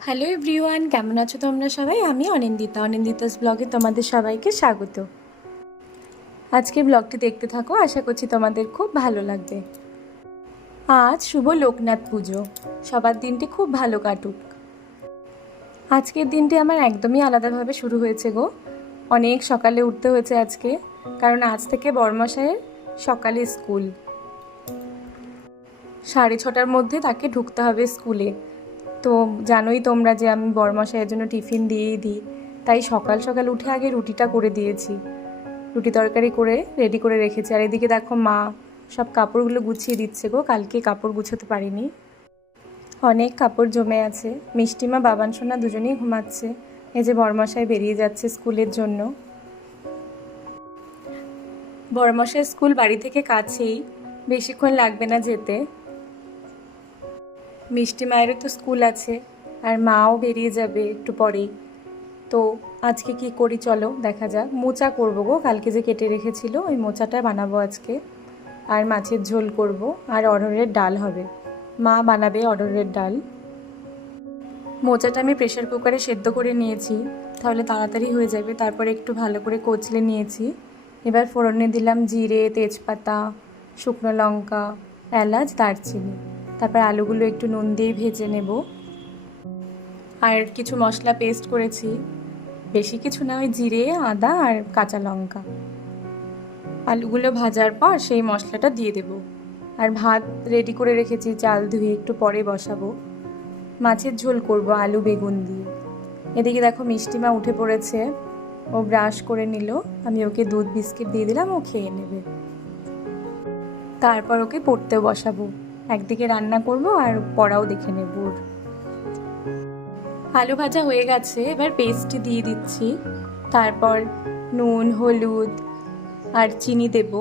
Hello everyone, কেমন আছো তোমরা সবাই? আমি অনিন্দিতাস ব্লগে তোমাদের সবাইকে স্বাগত। আজকে ব্লগটি দেখতে থাকো, আশা করছি তোমাদের খুব ভালো লাগবে। আজ শুভ লোকনাথ পুজো, সবার দিনটি খুব ভালো কাটুক। আজকের দিনটি আমার একদমই আলাদাভাবে শুরু হয়েছে গো। অনেক সকালে উঠতে হয়েছে আজকে, কারণ আজ থেকে বড়মশাইয়ের সকালে স্কুল। 6:30টার মধ্যে তাকে ঢুকতে হবে স্কুলে। তো জানোই তোমরা যে আমি বড়মশাইয়ের জন্য টিফিন দিয়েই দিই, তাই সকাল সকাল উঠে আগে রুটিটা করে দিয়েছি। রুটি তরকারি করে রেডি করে রেখেছি। আর এদিকে দেখো মা সব কাপড়গুলো গুছিয়ে দিচ্ছে গো, কালকে কাপড় গুছোতে পারিনি, অনেক কাপড় জমে আছে। মিষ্টিমা বাবান সোনা দুজনেই ঘুমাচ্ছে। এই যে বড়মশাই বেরিয়ে যাচ্ছে স্কুলের জন্য। বড়মশাই স্কুল বাড়ি থেকে কাছেই, বেশিক্ষণ লাগবে না যেতে। মিষ্টি মায়েরও তো স্কুল আছে, আর মাও বেরিয়ে যাবে একটু পরেই। তো আজকে কি করি চলো দেখা যাক। মোচা করবো গো, কালকে যে কেটে রেখেছিল ওই মোচাটা বানাবো আজকে। আর মাছের ঝোল করব, আর অড়হরের ডাল হবে। মা বানাবে অড়হরের ডাল। মোচাটা আমি প্রেশার কুকারে সেদ্ধ করে নিয়েছি, তাহলে তাড়াতাড়ি হয়ে যাবে। তারপরে একটু ভালো করে কচলে নিয়েছি। এবার ফোড়নে দিলাম জিরে, তেজপাতা, শুকনো লঙ্কা, এলাচ, দারচিনি। তারপর আলুগুলো একটু নুন দিয়ে ভেজে নেব। আর কিছু মশলা পেস্ট করেছি, বেশি কিছু না, ওই জিরে, আদা আর কাঁচা লঙ্কা। আলুগুলো ভাজার পর সেই মশলাটা দিয়ে দেব। আর ভাত রেডি করে রেখেছি, চাল ধুয়ে একটু পরে বসাবো। মাছের ঝোল করব আলু বেগুন দিয়ে। এদিকে দেখো মিষ্টিমা উঠে পড়েছে, ও ব্রাশ করে নিল। আমি ওকে দুধ বিস্কিট দিয়ে দিলাম, ও খেয়ে নেবে। তারপর ওকে পড়তেও বসাবো, একদিকে রান্না করব আর পড়াও দেখে নেব ওর। আলু ভাজা হয়ে গেছে, এবার পেস্ট দিয়ে দিচ্ছি। তারপর নুন, হলুদ আর চিনি দেব।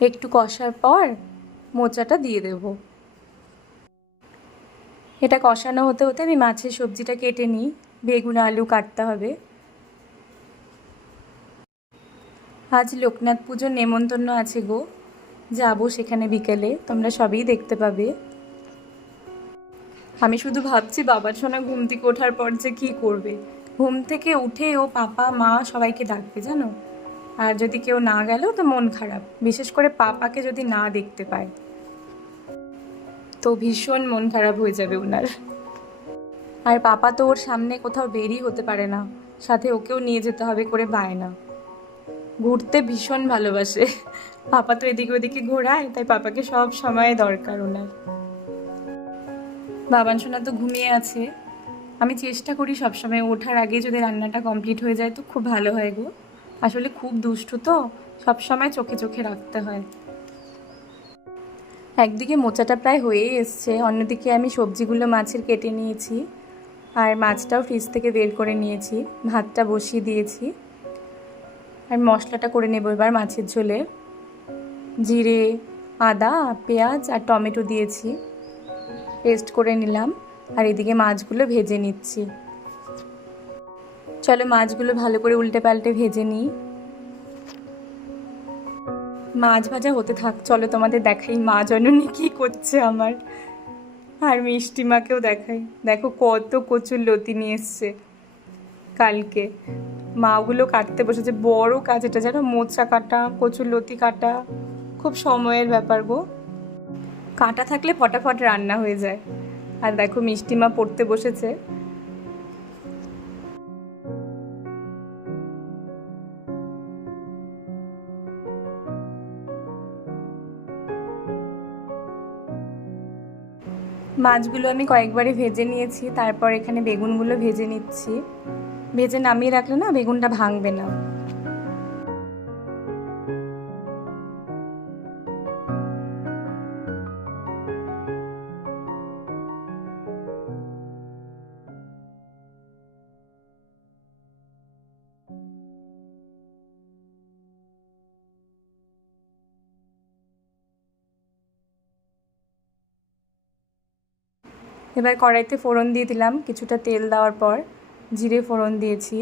একটু কষার পর মোচাটা দিয়ে দেব। এটা কষানো হতে হতে আমি মাছের সবজিটা কেটে নিই। বেগুন আলু কাটতে হবে। আজ লোকনাথ পুজোর নেমন্তন্ন আছে গো, যাবো সেখানে বিকেলে, তোমরা সবই দেখতে পাবে। আমি শুধু ভাবছি বাবার সোনা ঘুম থেকে ওঠার পর যে কী করবে। ঘুম থেকে উঠে ও পাপা মা সবাইকে ডাকবে জানো। আর যদি কেউ না গেলেও তো মন খারাপ, বিশেষ করে পাপাকে যদি না দেখতে পায় তো ভীষণ মন খারাপ হয়ে যাবে ওনার। আর পাপা তো ওর সামনে কোথাও বেরই হতে পারে না, সাথে ওকেও নিয়ে যেতে হবে করে বায়না। ঘুরতে ভীষণ ভালোবাসে পাপা, তো এদিকে ওদিকে ঘোরায়, তাই পাপাকে সব সময় দরকার ওনার। বাবান সোনা তো ঘুমিয়ে আছে। আমি চেষ্টা করি সবসময় ওঠার আগে যদি রান্নাটা কমপ্লিট হয়ে যায় তো খুব ভালো হয় গো। আসলে খুব দুষ্টু তো, সবসময় চোখে চোখে রাখতে হয়। একদিকে মোচাটা প্রায় হয়েই এসছে, অন্যদিকে আমি সবজিগুলো মাছের কেটে নিয়েছি। আর মাছটাও ফ্রিজ থেকে বের করে নিয়েছি, ভাতটা বসিয়ে দিয়েছি। আর মশলাটা করে নেব এবার মাছের ঝোলে। জিরে, আদা, পেঁয়াজ আর টমেটো দিয়েছি, পেস্ট করে নিলাম। আর এদিকে মাছগুলো ভেজে নিচ্ছি। চলো মাছগুলো ভালো করে উল্টে পাল্টে ভেজে নিই। মাছ ভাজা হতে থাক, চলো তোমাদের দেখাই মা জননী কী করছে আমার। আর মিষ্টিমাকেও দেখাই, দেখো কত কচুর লতি নিয়ে এসছে কালকে। মা ওগুলো কাটতে বসেছে, বড় কাজ এটা জানো, মোচা কাটা, কচুর লতি কাটা, খুব সময়ের ব্যাপার গো। কাঁটা থাকলে ফটাফট রান্না হয়ে যায়। আর দেখো মিষ্টিমা পড়তে বসেছে। মাছগুলো আমি কয়েকবারই ভেজে নিয়েছি, তারপর এখানে বেগুনগুলো ভেজে নিচ্ছি। ভেজে নামিয়ে রাখলে না বেগুনটা ভাঙবে না। এবার কড়াইতে ফোড়ন দিয়ে দিলাম, কিছুটা তেল দেওয়ার পর জিরে ফোড়ন দিয়েছি।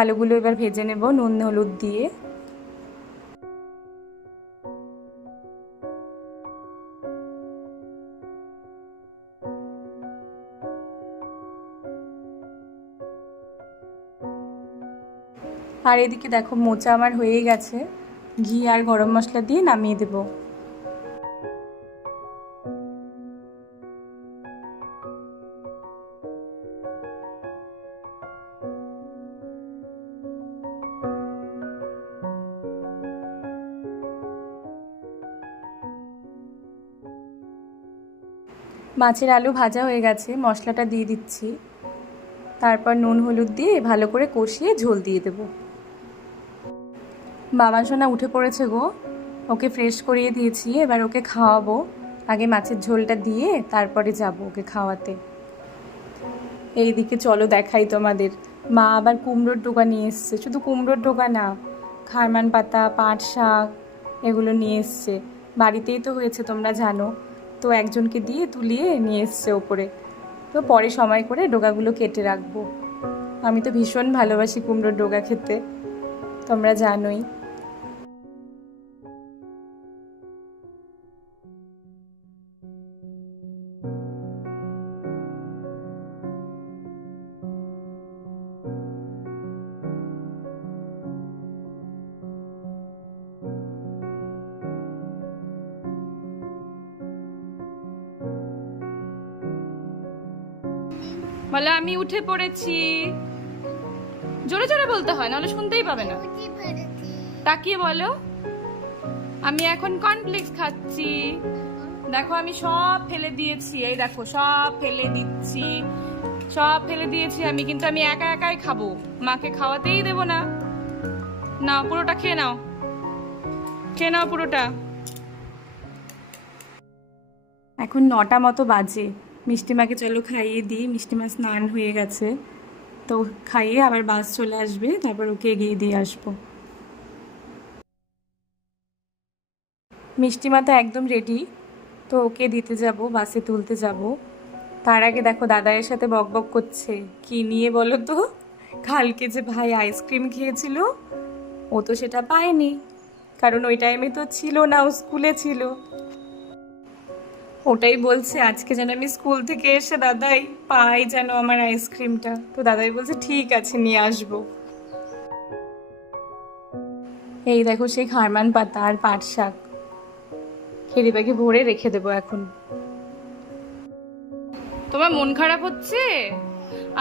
আলুগুলো এবার ভেজে নেব নুন হলুদ দিয়ে। আর এদিকে দেখো মোচা আমার হয়েই গেছে, ঘি আর গরম মশলা দিয়ে নামিয়ে দেবো। মাছের আলু ভাজা হয়ে গেছে, মশলাটা দিয়ে দিচ্ছি, তারপর নুন হলুদ দিয়ে ভালো করে কষিয়ে ঝোল দিয়ে দেবো। বাবা সোনা উঠে পড়েছে গো, ওকে ফ্রেশ করিয়ে দিয়েছি, এবার ওকে খাওয়াবো। আগে মাছের ঝোলটা দিয়ে তারপরে যাব ওকে খাওয়াতে। এইদিকে চলো দেখাই তোমাদের, মা আবার কুমড়োর ডোকা নিয়ে এসছে, শুধু কুমড়োর ডোকা না, খারমান পাতা, পাট শাক এগুলো নিয়ে এসছে। বাড়িতেই তো হয়েছে তোমরা জানো, তো একজনকে দিয়ে তুলিয়ে নিয়ে এসছে ওপরে। তো পরে সময় করে ডোকাগুলো কেটে রাখবো। আমি তো ভীষণ ভালোবাসি কুমড়োর ডোকা খেতে, তোমরা জানোই। বলে আমি উঠে পড়েছি, জোরে জোরে বলতে হয়, নাহলে শুনতেই পাবে না। তাকিয়ে বলো, আমি এখন কর্নফ্লেক্স খাচ্ছি। দেখো আমি সব ফেলে দিয়েছি, এই দেখো সব ফেলে দিচ্ছি, সব ফেলে দিয়েছি আমি, কিন্তু আমি একা একাই খাবো, মাকে খাওয়াতেই দেবো না। নাও পুরোটা খেয়ে নাও, খেয়ে নাও পুরোটা। এখন 9টা মতো বাজে, মিষ্টিমাকে চলো খাইয়ে দিই। মিষ্টিমা স্নান হয়ে গেছে, তো খাইয়ে আবার বাস চলে আসবে, তারপর ওকে এগিয়ে দিয়ে আসবো। মিষ্টিমা তো একদম রেডি, তো ওকে দিতে যাব, বাসে তুলতে যাব। তার আগে দেখো দাদাইয়ের সাথে বক বক করছে, কি নিয়ে বলো তো? কালকে যে ভাই আইসক্রিম খেয়েছিল, ও তো সেটা পায়নি, কারণ ওই টাইমে তো ছিল না, ও স্কুলে ছিল। ওটাই বলছে আজকে যেন আমি স্কুল থেকে এসে দাদাই পাই যেন আমার আইসক্রিমটা। তো দাদাই বলছে ঠিক আছে নিয়ে আসবো। এই দেখো সেই খারমান পাতা আর পাট শাক খেরি ব্যাগে ভরে রেখে দেবো এখন। তোমার মন খারাপ হচ্ছে?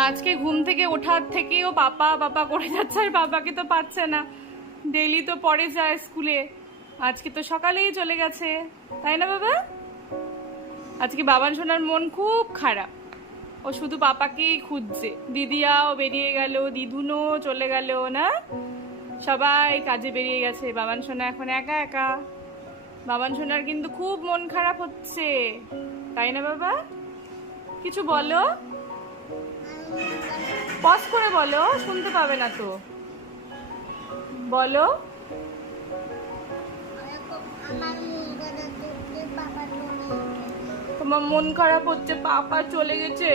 আজকে ঘুম থেকে ওঠার থেকেও পাপা পাপা করে যাচ্ছে, আর বাবাকে তো পাচ্ছে না। ডেইলি তো পরে যায় স্কুলে, আজকে তো সকালেই চলে গেছে, তাই না বাবা? আজকে বাবান সোনার মন খুব খারাপ, ও শুধু পাপাকেই খুঁজছে। দিদিয়াও বেরিয়ে গেল, দিদুনও চলে গেল, না সবাই কাজে বেরিয়ে গেছে, বাবান সোনা এখন একা একা। বাবান সোনার কিন্তু খুব মন খারাপ হচ্ছে, তাই না বাবা? কিছু বলো, পজ করে বলো, শুনতে পাবে না তো, বলো। তোমার মন খারাপ হচ্ছে, পাপা চলে গেছে,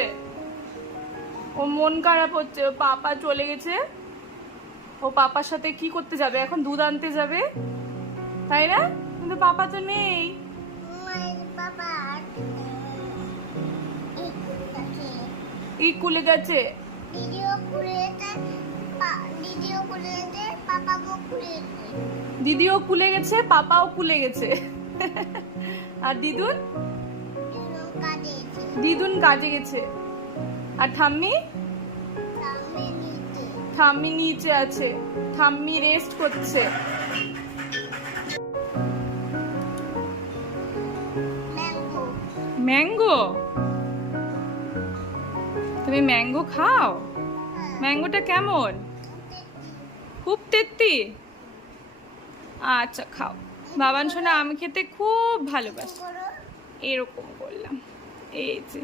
ও মন খারাপ হচ্ছে, পাপা চলে গেছে। ও পাপার সাথে কি করতে যাবে এখন? দুধ আনতে যাবে, তাই না? কিন্তু পাপা তো নেই। স্কুলে গেছে, দিদিও খুলে গেছে, পাপাও খুলে গেছে। আর দিদুন দিদুন কাজে গেছে। আর ঠাম্মি ঠাম্মি নিচে আছে, ঠাম্মি রেস্ট করছে। ম্যাঙ্গো, তুমি ম্যাঙ্গো খাও? ম্যাঙ্গোটা কেমন? খুব তেত্তি? আচ্ছা খাও। বাবান সোনা আম খেতে খুব ভালোবাসে। এরকম করলাম, এই যে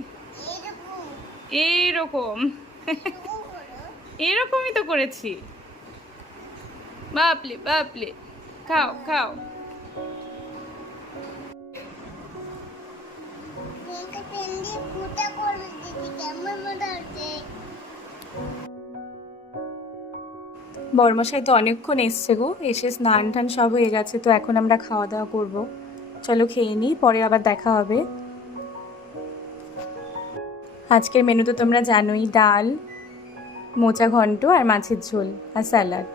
এইরকম, এরকমই তো করেছি। বাপলে বাপলে, খাও খাও। বর্মশাই তো অনেকক্ষণ এসছে গো, এসে স্নান টান সব হয়ে গেছে, তো এখন আমরা খাওয়া দাওয়া করবো। চলো খেয়ে নিই, পরে আবার দেখা হবে। আজকের মেনু তো তোমরা জানোই, ডাল, মোচা ঘন্ট আর মাছের ঝোল আর স্যালাড।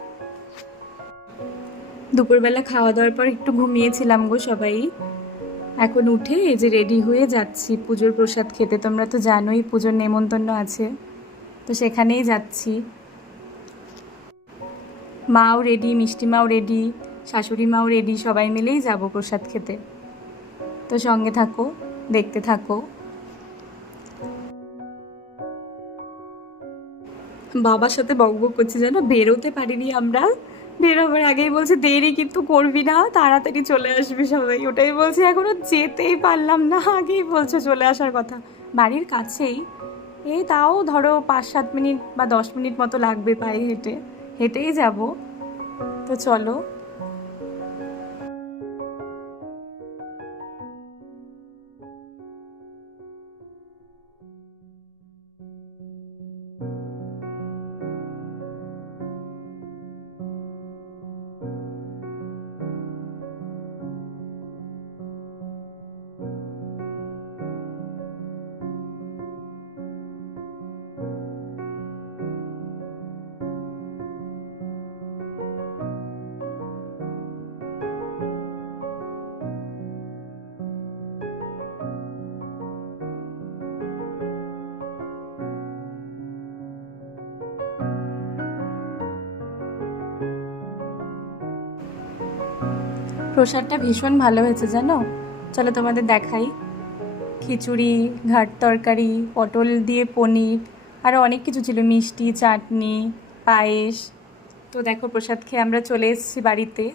দুপুরবেলা খাওয়া দাওয়ার পর একটু ঘুমিয়েছিলাম গো সবাই। এখন উঠে এই যে রেডি হয়ে যাচ্ছি পুজোর প্রসাদ খেতে। তোমরা তো জানোই পুজোর নেমন্তন্ন আছে, তো সেখানেই যাচ্ছি। মাও রেডি, মিষ্টি মাও রেডি, শাশুড়ি মাও রেডি, সবাই মিলেই যাব প্রসাদ খেতে। তো সঙ্গে থাকো, দেখতে থাকো। বাবার সাথে বকবক করছি, যেন বেরোতে পারিনি আমরা। বেরোবার আগেই বলছে দেরি কিন্তু করবি না, তাড়াতাড়ি চলে আসবি সবাই। ওটাই বলছি, এখনো যেতেই পারলাম না, আগেই বলছে চলে আসার কথা। বাড়ির কাছেই, এই তাও ধরো 5-7 মিনিট বা 10 মিনিট মতো লাগবে পায়ে হেঁটে, হেঁটেই যাব। তো চলো। প্রসাদটা ভীষণ ভালো হয়েছে জানো। চলো তোমাদের দেখাই। খিচুড়ি, ঘাট তরকারি, পটল দিয়ে পনির, আরও অনেক কিছু ছিল, মিষ্টি, চাটনি, পায়েস। তো দেখো প্রসাদ খেয়ে আমরা চলে এসেছি বাড়িতে।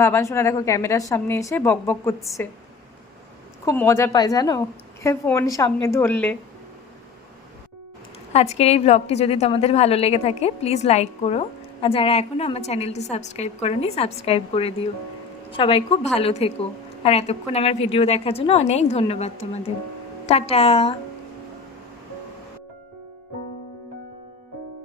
বাবা শোনা দেখো ক্যামেরার সামনে এসে বকবক করছে, খুব মজা পায় জানো ফোন সামনে ধরলে। আজকের এই ব্লগটি যদি তোমাদের ভালো লেগে থাকে প্লিজ লাইক করো, আর যারা এখনও আমার চ্যানেলটি সাবস্ক্রাইব করোনি সাবস্ক্রাইব করে দিও। সবাই খুব ভালো থেকো, আর এতক্ষণ আমার ভিডিও দেখার জন্য অনেক ধন্যবাদ তোমাদের। টাটা।